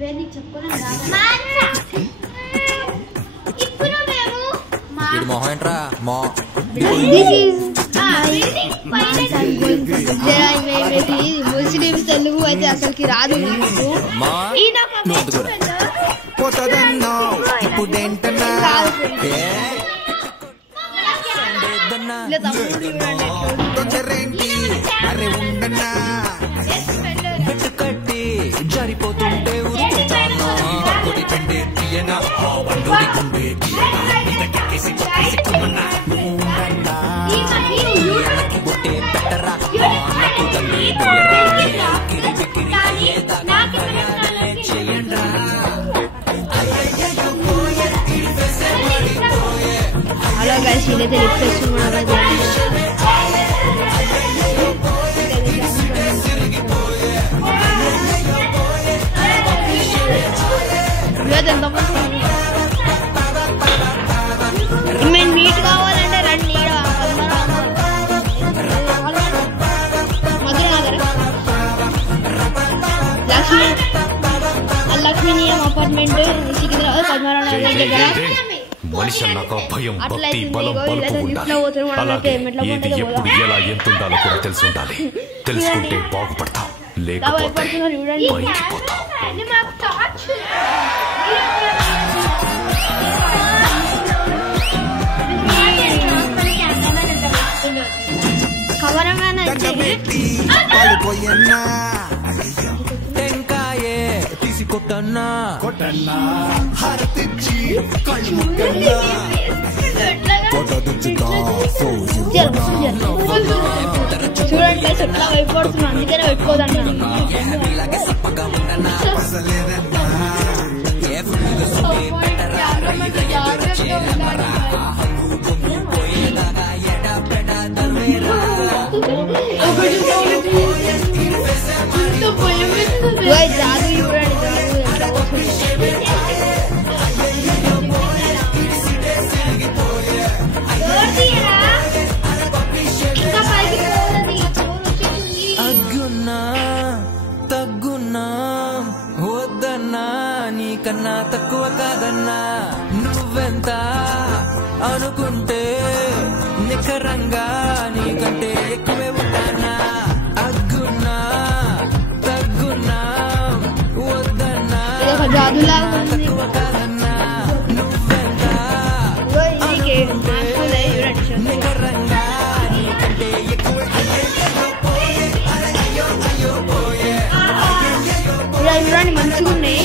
పేరు నీకు చెప్పుకోలేదు ఇప్పుడు మేము ఇది మొహం ఏంట్రా మా ముస్లిం తెలుగు అయితే అసలుకి రాదు అరే ఉండన్నా బిట్టు కట్టి జారిపోతుంటే ఊరుకుంటాను కొడి చెండే తీయనా బండోడి గుండె బొట్టే పెట్టరా నాకు దండే కిరిబి కిరి చేయండ్రా హలో గైస్ ఇదైతే మేము నీట్ కావాలంటే రండి మధురనగర్ లక్ష్మీనియం అపార్ట్మెంట్ సికింద్రాబాద్ పద్మనాభనగర్ దగ్గర మనిషి అన్నాక భయం భక్తి బలం బలుపు ఉండాలి. అలాగే ఏది ఎప్పుడు ఎలా ఎంత ఉండాలో కూడా తెలిసి ఉండాలి. తెలుసుకుంటే బాగుపడతాం, లేకపోతే బయటికి పోతాం. టెంకాయే తీసి కొట్టన్నా కొట్టన్నా హారతిచ్చి కళ్ళు ముక్కన్నా కొట్టదుచ్చుతా చూడండి ఎట్లా భయపడుతున్నా, అందుకనే పెట్టుకోదన్నా. జాదు చూడండి, జాదు ఎట్లా పోతుంది. అగ్గున్నా తగ్గున్నా వద్దన్నా నీకన్నా తక్కువ కాదన్నా. నువ్వెంత అనుకుంటే నికరంగా నీకంటే ఎక్కువే ఉంటానా. అగ్గున్నా తగ్గున్నా వద్దన్నా తక్కువ కాదన్నా. నువ్వెంత నికరంగా నీకంటే ఎక్కువ చూడండి మంచిగా ఉన్నాయి.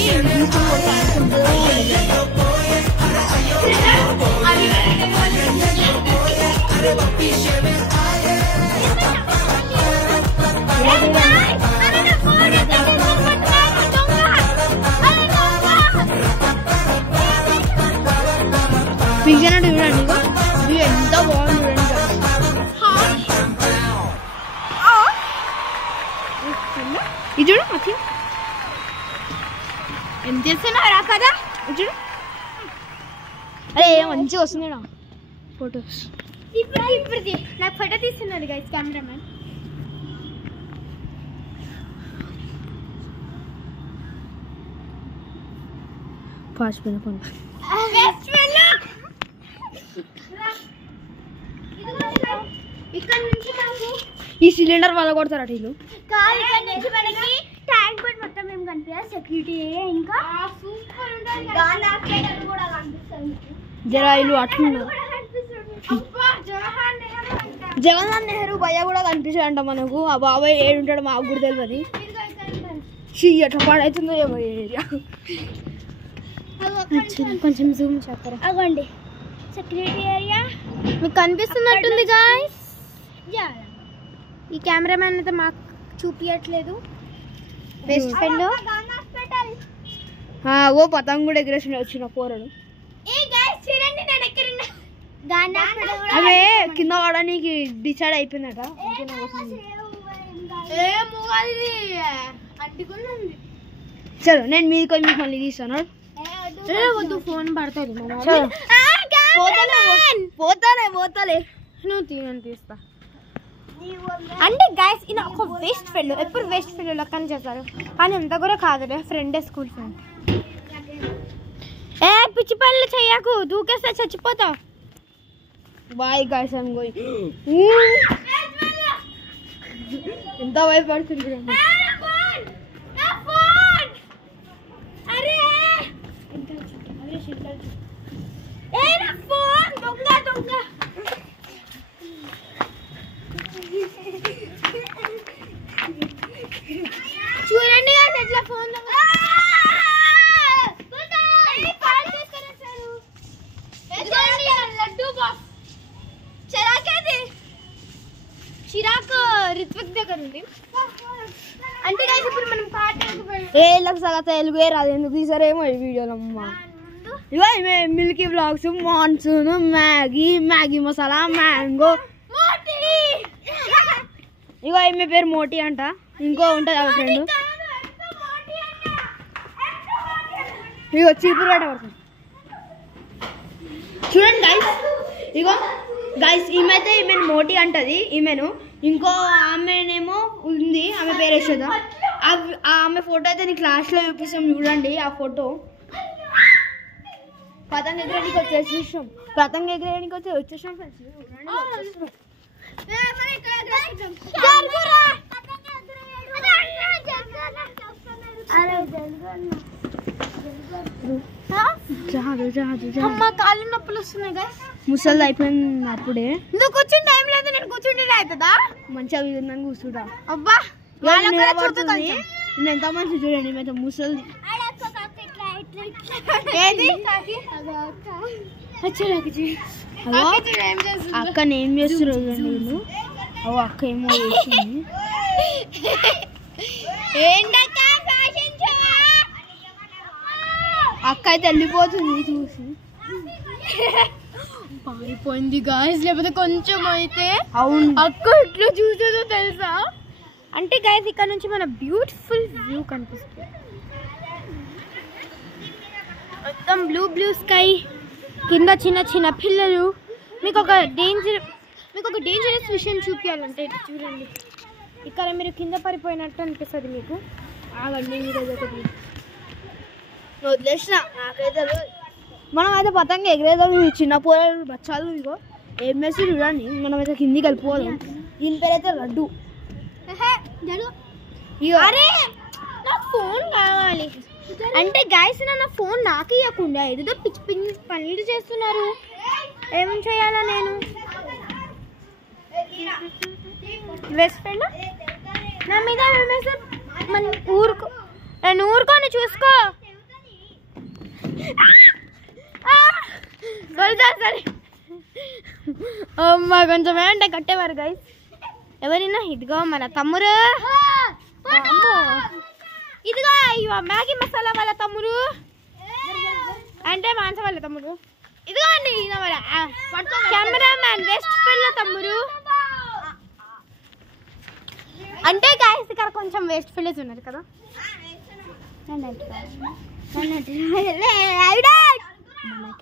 పిజ్జా చూడండి, ఇది ఎంత బాగుంది చూడండి. ఇది చూడు అతి ఎంత చేస్తున్నారా కదా. చూడు అరే మంచిగా వస్తుంది ఫొటోస్. ఇప్పుడు నాకు ఫోటో తీస్తున్నారు గైస్ కెమెరామెన్. ఫాస్ట్ పైన ఫోన్ ఇక్కడ నుంచి నాకు ఈ సిలిండర్ వల్ల కొడతారు అటు ఇల్లు. ట్యాంక్ బండ్ మొత్తం ఏం కనిపించాలి, సెక్యూరిటీ ఇంకా సూపర్ ఉంటుంది. కూడా కనిపిస్తుంది. జరా ఇల్లు అట్లున్నారు. జవహర్లాల్ నెహ్రూ భయ్య కూడా కనిపిస్తాడంట మనకు. ఆ బాబాయ్ ఏడుంటాడు మాకు కూడా తెలియదు. ఎట్లా పాడవుతుందో ఏమో ఏరియా. కొంచెం జూమ్ చెప్పరా. అవ్వండి సెక్యూరిటీ ఏరియా మీకు కనిపిస్తున్నట్టుంది గాయ్స్. ఈ కెమెరామెన్ అయితే మాకు చూపించట్లేదు. బెస్ట్ ఫ్రెండ్ ఓ పతంగ్ కూడా ఎగరేసి వచ్చిన పోరడు. అవే కింద పడడానికి డిసైడ్ అయిపోయిందట. చలో నేను మీది మీకు మళ్ళీ తీస్తాను. వద్దు ఫోన్ పడుతుంది. పోతాలే నువ్వు తీయని తీస్తా. అంటే గైస్ ఈయన ఒక వేస్ట్ ఫెలో, ఎప్పుడు వేస్ట్ ఫెలో లెక్కన చేస్తారు కానీ ఎంత కూడా కాదులే, ఫ్రెండే, స్కూల్ ఫ్రెండ్. ఏ పిచ్చి పనులు చెయ్యకు, దూకేస్తే చచ్చిపోతావు. Bye guys, I'm going. ఎంత భయపడుతుంది. చూడండి ఎట్లా ఫోన్ చిరాక్ రిత్విక్ దగ్గర ఉంది. అంటే ఇప్పుడు మనం ఏళ్ళకి సగం తెలుగు రాదు, ఎందుకు తీసారేమో ఈ వీడియోలో. అమ్మ ఇగో milky blogs, monsoon, Maggi masala, mango. ఇగో ఈమె పేరు మోటీ అంట, ఇంకో ఉంటుంది ఆ ఫ్రెండ్. ఇగో చీపురు గట్ట పడుతుంది. చూడండి గైస్, ఇగో గైస్ ఈమెయితే ఈమెను మోటీ అంటది ఈమెను. ఇంకో ఆమెనేమో ఉంది, ఆమె పేరు యశోద. ఆమె ఫోటో అయితే నీ క్లాస్లో చూపిస్తాం, చూడండి ఆ ఫోటో. పతంగ ఎగరేయడానికి వచ్చేసాం, ఫ్రెండ్స్. కాళ్ళు నొప్పులు వస్తున్నాయి గైస్. ముసలి అయిపోయింది అప్పుడే. నువ్వు కూర్చుని టైం లేదు, నేను కూర్చుంటే అవుతుందా? మంచిగా వీళ్ళని కూర్చుంటా. అబ్బా నిలబడుతుంది. నేను ఎంత మంచి చూడండి, మేము ముసలి. అక్క ఏం చేస్తున్నారు వీళ్ళు? అక్క ఏమో చేస్తుంది. అక్క అయితే వెళ్ళిపోతుంది చూసి. పారిపోయింది గాయస్, లేకపోతే కొంచెం అయితే. అవును, అక్క ఎట్లా చూసేదో తెలుసా? అంటే గాయస్ ఇక్కడ నుంచి మన బ్యూటిఫుల్ వ్యూ కనిపిస్తుంది. మొత్తం బ్లూ స్కై, కింద చిన్న చిన్న పిల్లలు. మీకు ఒక డేంజరస్ విషయం చూపించాలంటే చూడండి, ఇక్కడ మీరు కింద పడిపోయినట్టు అనిపిస్తుంది మీకు. ఆగండి, మీరు ఒకటి వదిలేసిన నాకైతే. మనం అయితే పతంగ ఎగరేదాం, చిన్న పోరాలు బచ్చాలు. ఇగో ఏం వేసి చూడండి, మనమైతే కిందికి వెళ్ళిపోదాం. దీని పేరు అయితే లడ్డు. నాకు ఫోన్ కావాలి అంటే గైస్, నా ఫోన్ నాకు ఇవ్వకుండా ఏదో పిచ్చి పిచ్చి పనులు చేస్తున్నారు. ఏం చేయాలా నేను? బెస్ట్ ఫ్రెండ్ నా మీద నేను ఊరుకోని చూసుకో. సరే అమ్మా, కొంచెం ఏంటంటే కట్టేవారు గైస్. ఎవరైనా ఇదిగో మన తమ్ముడు, ఇదిగో ఇవ మ్యాగీ మసాలా వాళ్ళ తమ్ముడు, అంటే మాంస వాళ్ళ తమ్ముడు. ఇదిగో అండి కెమెరామ్యాన్ వెస్ట్ ఫెల్ల తమ్ముడు. అంటే గాయస్ ఇక్కడ కొంచెం వేస్ట్ ఫెల్లెస్ ఉన్నారు కదా.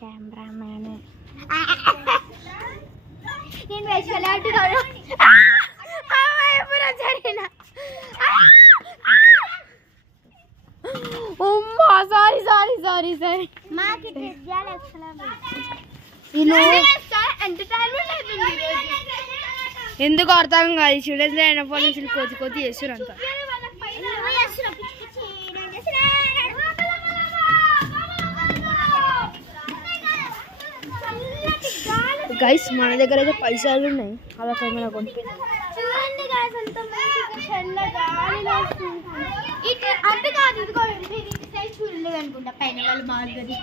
కెమెరామ్యాన్ నేను వేస్ట్ ఫెల్ల అంటున్నాను. సారీ ఎందుకు అర్థం కాదు. స్టూడెంట్స్ అయినప్పటి నుంచి కొద్ది చేస్తారు అంతా. గైస్ మన దగ్గర అయితే పైసలు ఉన్నాయి, అలా కెమెరా కొనిపోయింది. అంటే కాదు, ఇదిగో చూడలేదు అనుకుంటా పైన వాళ్ళు బాగుంటుంది.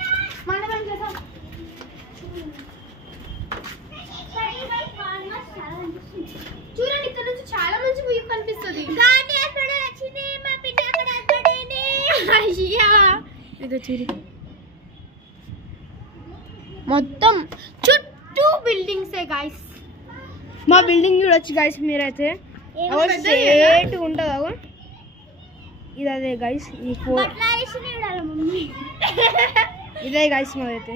చూడండి ఇక్కడ నుంచి చాలా మంచి వ్యూ కనిపిస్తుంది. మొత్తం చుట్టూ బిల్డింగ్సే గాయస్. మా బిల్డింగ్ చూడొచ్చు గాయస్ మీరైతే. స్ట్రేట్ ఉంటుంది ఇది, అదే గైస్. ఇదే గైస్ మాదైతే.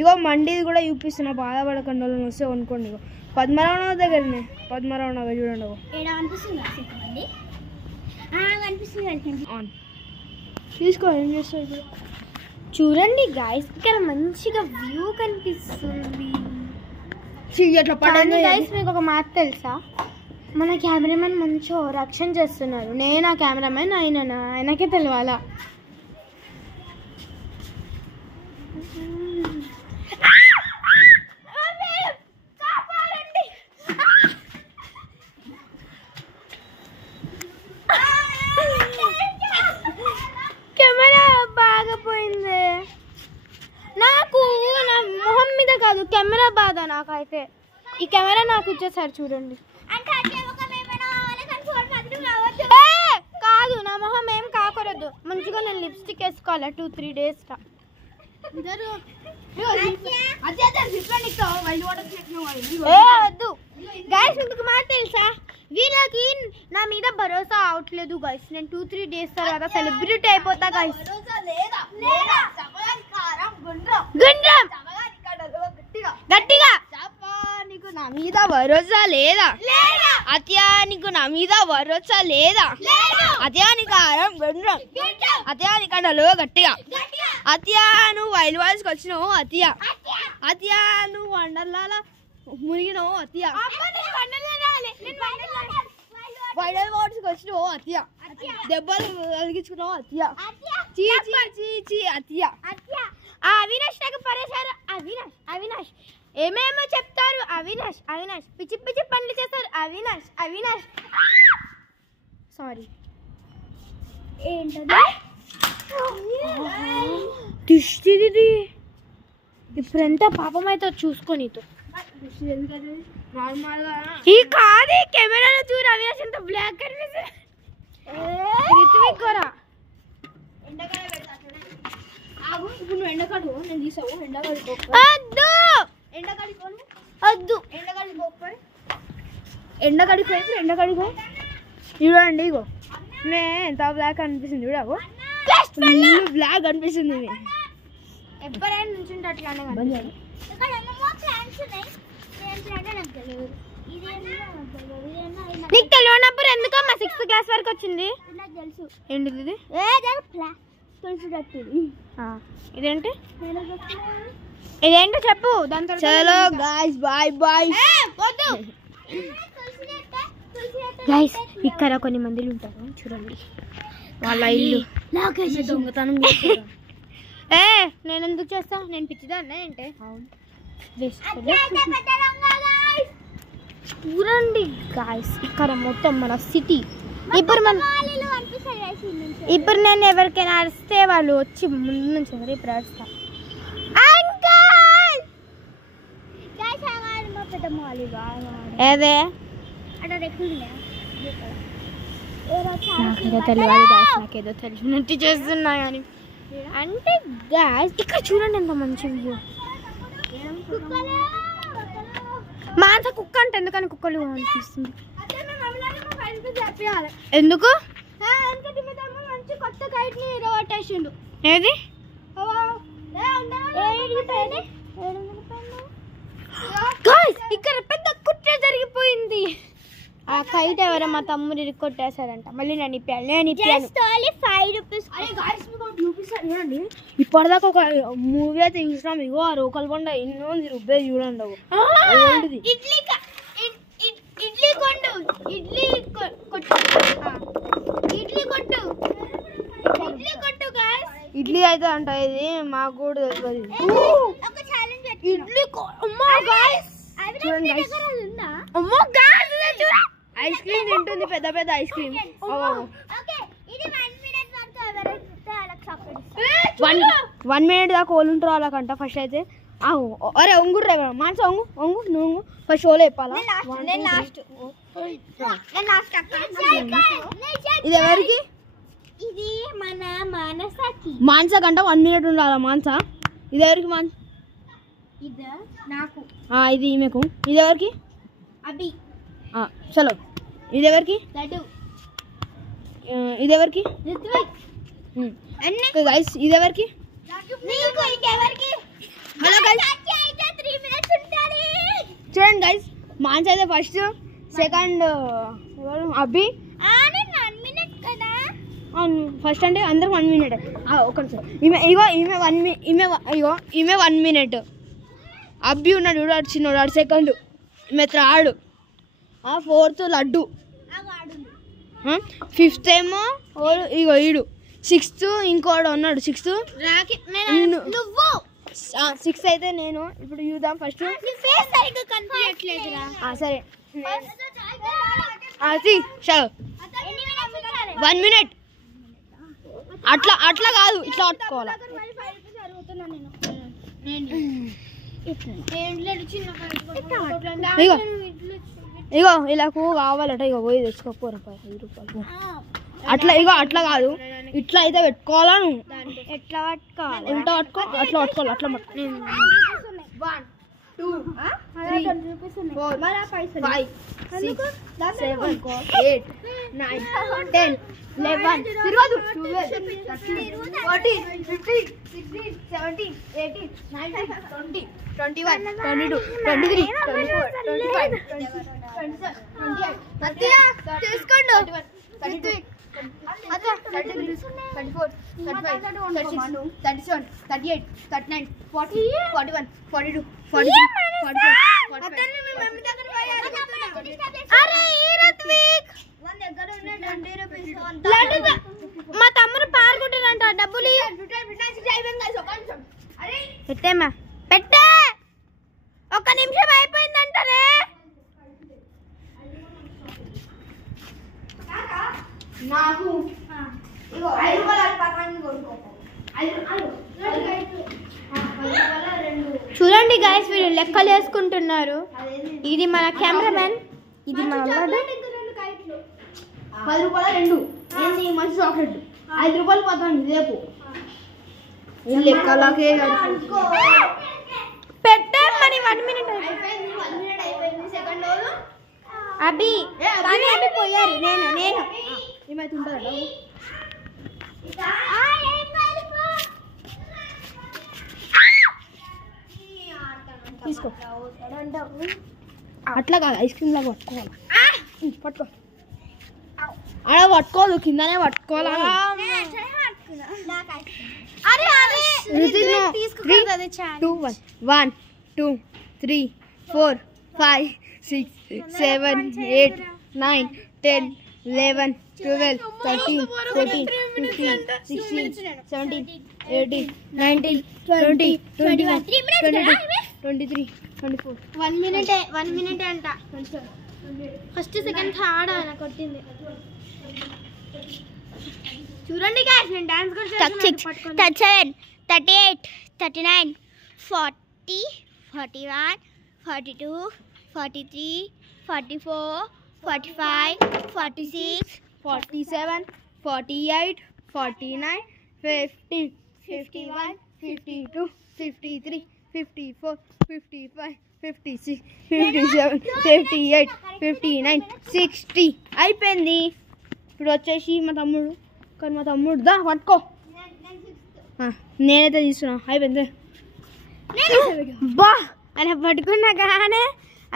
ఇగో మండిది కూడా చూపిస్తున్నా, బాధపడకుండా వస్తే కొనుక్కోండి. ఇగో పద్మరావు నగర్ దగ్గరనే. పద్మరావు నగర్ చూడండి. ఏడా అనిపిస్తుంది చెప్పండి. అనిపిస్తుంది ఆన్ తీసుకో. ఏం చేస్తావు ఇప్పుడు? చూడండి గాయస్, ఇక్కడ మంచిగా వ్యూ కనిపిస్తుంది. గాయస్ మీకు ఒక మాట తెలుసా, మన కెమెరామెన్ మంచిగా రక్షణ చేస్తున్నారు. నేనా కెమెరామెన్, ఆయనకే తెలియాలా. కెమెరా బాగా పోయింది నాకు. నా మొహం మీద కాదు, కెమెరా బాధ నాకైతే. ఈ కెమెరా నాకు ఇచ్చేసారు చూడండి. కాదు, నా మొహం ఏం కాకూడదు. మంచిగా నేను లిప్స్టిక్ వేసుకోవాలి 2-3 days. వద్దు గైస్, మీకు మాట తెలుసా, వీళ్ళకి నా మీద భరోసా అవట్లేదు గైస్. నేను 2-3 days తర్వాత సెలబ్రిటీ అయిపోతా గైస్. గట్టిగా నీకు నా మీద భరోసా లేదా? అత్యా నీకు నా మీద భరోసా లేదా? అత్యాని కారం గుండ్రం, అత్యాని కండలు గట్టిగా. అత్యా నువ్వు వైల్డ్ వాయిస్కి వచ్చినావు అత్యా. అత్యా నువ్వు వండర్లాల మునిగినావు అత్యా. వైల్డ్ వాయిస్కి వచ్చినావు అత్యా. దెబ్బలు కలిగించుకున్నావు అత్యా. అత్యా. అవినాష్ నాకు పరేశారు. అవినాష్ ఏమేమో చెప్తారు. అవినాష్ పిచ్చి పిచ్చి పనులు చేస్తారు. అవినాష్ సారీ. ఏంటది? దిష్టిది. ఇప్పుడు ఎంత పాపం అయితే చూసుకో. నీతో ఈ కాదు, కెమెరాలో చూడు. అవినాష్ ఎంత బ్లాక్ కనిపిస్తుంది. రిత్విక్ కూడా ఎండకాడు నేను తీసావు. ఎండకాడికి చూడండి. ఇగో ఎంత బ్లాక్ అనిపిస్తుంది చూడవు. బ్లాక్ అనిపిస్తుంది. ఎవరైనా నుంచుంటే అట్లానే నీకు తెలియనప్పుడు ఎందుకో మా 6th class వరకు వచ్చింది. తెలుసు. ఏంటిది ఇది? ఇదేంటి? ఇదేంటో చెప్పు. దాని చలో గాయ్స్, బాయ్ బాయ్. గైస్, ఇక్కడ కొన్ని మందిలు ఉంటారు చూడండి. వాళ్ళ ఇల్లు దొంగతనం చేస్తారు. నేను ఎందుకు చేస్తా? నేను పిచ్చిదాన్నా ఏంటే? చూడండి గాయ్స్, ఇక్కడ మొత్తం మన సిటీ. ఇప్పుడు నేను ఎవరికైనా అరిస్తే వాళ్ళు వచ్చి ముందు నుంచి ఇప్పుడు అరుస్తా. ఏదే నాకేదో తెలియాలి గాయస్, నాకేదో తెలిసినట్టు చేస్తున్నా కానీ. అంటే గాయస్, ఇక్కడ చూడండి ఎంత మంచి వ్యూ. మాంస కుక్క అంటే ఎందుకని కుక్కలు అనిపిస్తుంది. ఎందుకు? మంచి కొత్త కైట్ ని రోటేషన్లు. ఏది? ఇక్కడ పెద్ద కుట్ర జరిగిపోయింది. ఆ కైట్ ఎవరో మా తమ్ముడు కొట్టేశారంట. మళ్ళీ నేను ఇప్పాను. 5 rupees. చూడండి, ఇప్పటిదాకా ఒక మూవీ అయితే చూసినాం. ఇగో ఆ రోకల్ బండ ఎన్నో రుబ్బే చూడండి. ఇడ్లీ అయితే అంట. ఇది మాకు కూడా తెలియదు. ఐస్ క్రీమ్ తింటుంది, పెద్ద పెద్ద ఐస్ క్రీమ్. 1 minute దాకా ఓళ్ళు ఉంటారు వాళ్ళకంట. ఫస్ట్ అయితే అరే ఒంగుర్రే మానస, ఒంగు నువ్వు ఫస్ట్ ఓలో చెప్పాలా? ఇది ఎవరికి? ఇది మన మానసకి. మానస కంట 1 minute ఉండాలా మానస. ఇది ఎవరికి? నాకు. ఇది ఈమెకు. ఇది ఎవరికి? అభి. చలో. ఇది ఎవరికి? లడ్డు. ఇది ఎవరికి? గైస్, ఇది ఎవరికి? నీకు. ఇంకెవరికి? హలో గైస్, చూడండి గైస్, మాన్స్ అయితే ఫస్ట్, సెకండ్ అభి. ఫస్ట్ అంటే అందరికి 1 minute. ఒక నిమిషం. ఈమె 1 minute. అబ్బి ఉన్నాడు చూడు, ఆడు చిన్నోడు, ఆడు సెకండ్, ఈమె థర్డ్, 4th లడ్డు, 5th ఏమో ఇగో ఈడు, 6th ఇంకోడు ఉన్నాడు, 6th నువ్వు, 6th అయితే నేను. ఇప్పుడు చూద్దాం ఫస్ట్. సరే 1 minute. అట్లా కాదు, ఇట్లా పట్టుకోవాలి. ఇగో ఇలాకు కావాలట, ఇగో పోయి తెచ్చుకోపోరా 5 రూపాయలు. అట్లా కాదు, ఇట్లా అయితే పెట్టుకోవాలా నువ్వు. ఎట్లా పట్టుకోవాలి? ఉల్టా పట్టుకో, అట్లా పట్టుకోవాలి. అట్లా 1 2 3 4 5 6 7 8 9 10 11 12 13 14 15 16 17 18 19 20 21 22 23 24 25 26 27 28 తీసుకోండి. 32 33 34 35 36 37 38 39 40 41 42 43 44 మా తమ్ముడు పారుకుంటాడంట, డబ్బులు పెట్టేమా, పెట్టే. 1 నిమిషం అయిపోయిందంటారే. నాకు చూడండి గైస్, వీళ్ళు లెక్కలు వేసుకుంటున్నారు. ఇది మన కెమెరామెన్, ఇది మన 10 రూపాయల 2 ఏంది మంచి చాక్లెట్, 5 రూపాయలు పోతాను రేపు. లెక్కలకే పెట్టే మరి. 1 minute అయిపోయింది. సెకండ్ అభి కానీ అభి పోయారు. నేను ఏమైతే ఉంటుందా తీసుకో. అట్లా కాదు, ఐస్ క్రీమ్ లాగా పట్టుకోవాలి. పట్టుకో, అలా పట్టుకోదు, కిందనే పట్టుకోవాలి. 1 2 3 4 5 6 7 8 9 10 11 12 13 14 15 16 17 18 19 20 21 22 23 24 1 minute అంట. ఫస్ట్ సెకండ్ థర్డ్ అలా కొట్టింది. చూడండి గాయ్స్, నేను డాన్స్ కూడా చేస్తున్నాను. 37 38 39 40 41 42 43 44 45 46 47 48 49 50 51 52 53 54 55 56 57 58 59 60 అయిపోయింది. ఇప్పుడు వచ్చేసి మా తమ్ముడు, కానీ మా తమ్ముడు దా పట్టుకో. నేనైతే తీసుకున్నా. అయిపోయింది. బా అని పట్టుకున్నా కానీ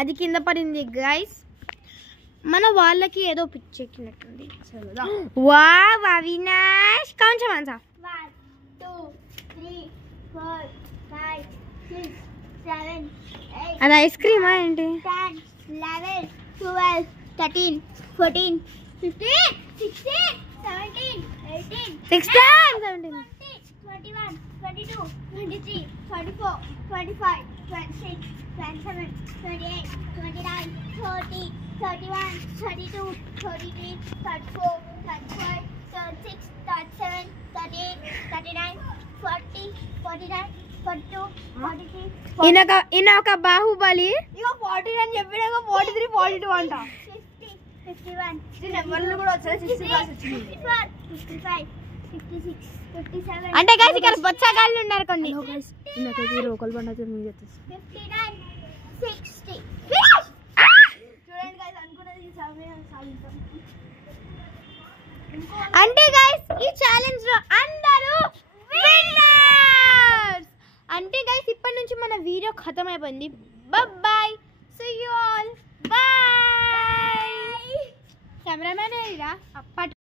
అది కింద పడింది గైస్. మన వాళ్ళకి ఏదో పిచ్చెక్కినట్టుంది. వా అవినాష్ కొంచెం అంతా 1 2 3 4 5 6 7 8 అది ఐస్ క్రీమా ఏంటి? 10 11 12 13 14 15 16 17 18 16 17 21 22 23 24 25 26 27 28 29 30 31 32 33 34 35 36 37 38 39 40 49 42 43 ఈయన ఒక బాహుబలి. ఇక 40 అని చెప్పినా 43 42 అంట. 50 51 నెంబర్లు కూడా వచ్చాయి. 54 55 56 57 అంటే గైస్ ఇక్కడ బొచ్చగాళ్ళు ఉన్నారు కొన్ని. నాకైతే లోకల్ బండి అయితే మీరు 59 60 చూడండి గైస్, అనుకున్నది సమయం సాధించాం. అంటే గైస్ ఈ ఛాలెంజ్ లో అందరూ విన్నర్స్. అంటే గైస్ ఇప్పటి నుంచి మన వీడియో ఖతం అయిపోయింది. Bye, see you all. Cameraman అప్పటి